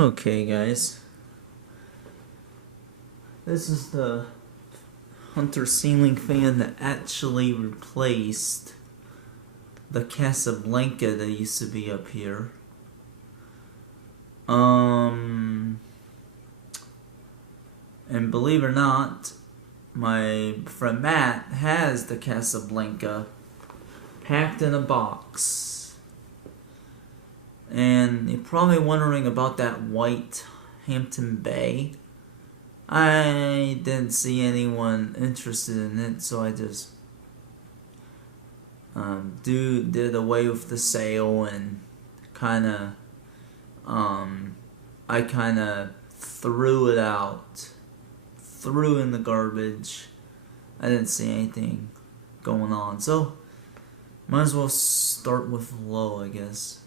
Okay, guys. This is the Hunter ceiling fan that actually replaced the Casablanca that used to be up here. And believe it or not, my friend Matt has the Casablanca packed in a box. And you're probably wondering about that white Hampton Bay. I didn't see anyone interested in it, so I just did away with the sale and I kind of threw it out, threw in the garbage. I didn't see anything going on, so might as well start with low, I guess.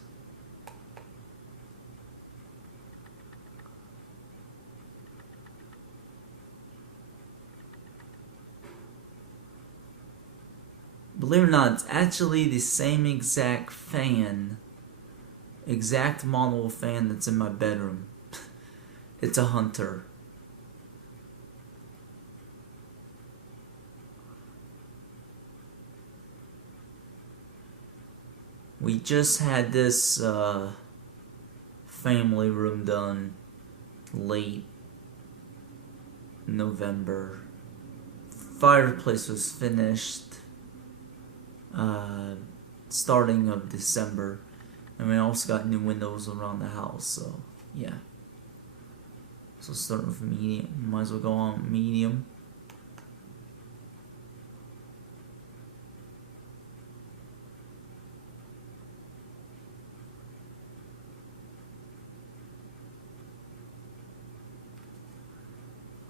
Believe it or not, it's actually the same exact fan, exact model of fan that's in my bedroom. It's a Hunter. We just had this family room done late November. Fireplace was finished starting of December, and we also got new windows around the house, so yeah. So start with medium. Might as well go on medium.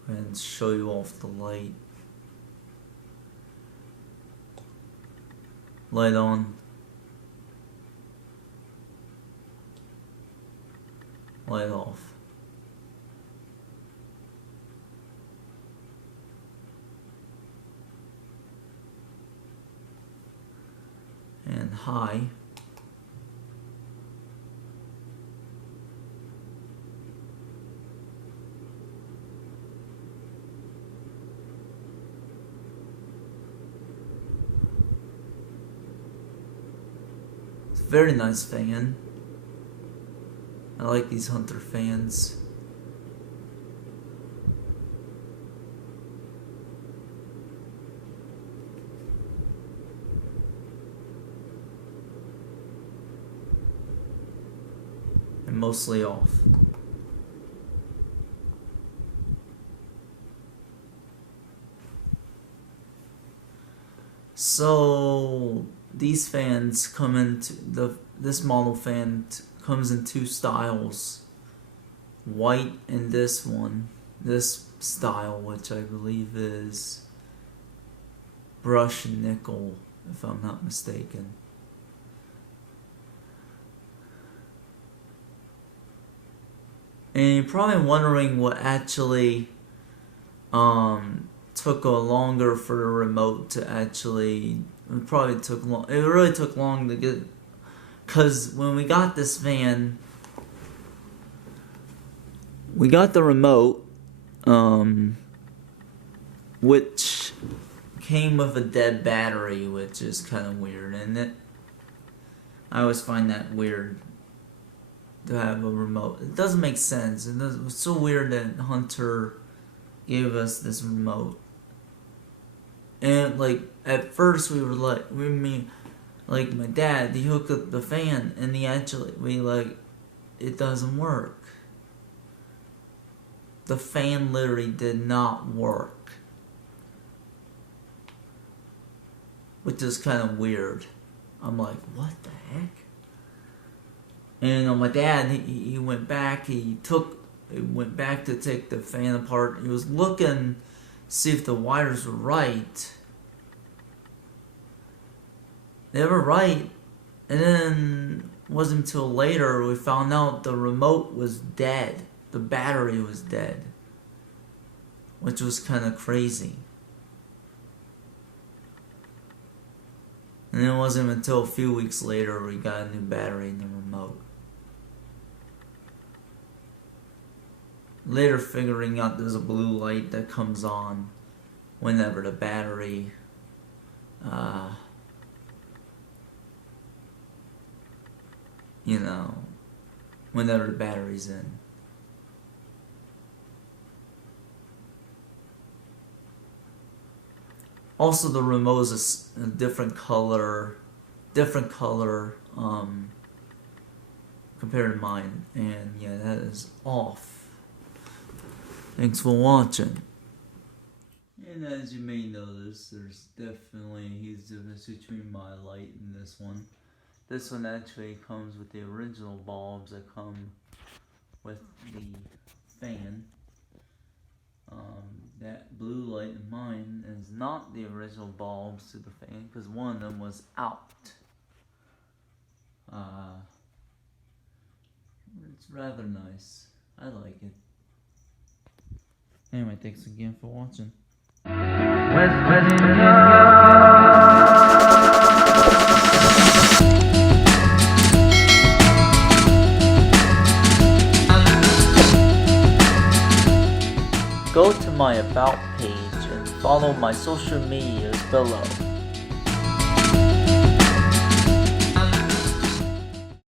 And show you off the light. Light on. Light off. And high. Very nice fan. I like these Hunter fans. And mostly off. So these fans come into this model fan comes in two styles, white and this style, which I believe is brush nickel, if I'm not mistaken. And you're probably wondering what actually took a longer for the remote to actually. It probably took long. It really took long to get, because when we got this van, we got the remote, which came with a dead battery, which is kind of weird, isn't it? I always find that weird to have a remote. It doesn't make sense. It's so weird that Hunter gave us this remote. And like at first we were like, like my dad, he hooked up the fan and it doesn't work. The fan literally did not work, which is kind of weird. I'm like, what the heck? And my dad, he went back. He went back to take the fan apart. He was looking, see if the wires were right. They were right, and then it wasn't until later we found out the remote was dead. The battery was dead, which was kind of crazy. And it wasn't until a few weeks later we got a new battery in the remote. later figuring out there's a blue light that comes on whenever the battery whenever the battery's in. Also, the remote is a different color compared to mine, and yeah, that is off. Thanks for watching. And as you may notice, there's definitely a huge difference between my light and this one. This one actually comes with the original bulbs that come with the fan. That blue light in mine is not the original bulbs to the fan because one of them was out. It's rather nice. I like it. Anyway, thanks again for watching. Go to my About page and follow my social medias below.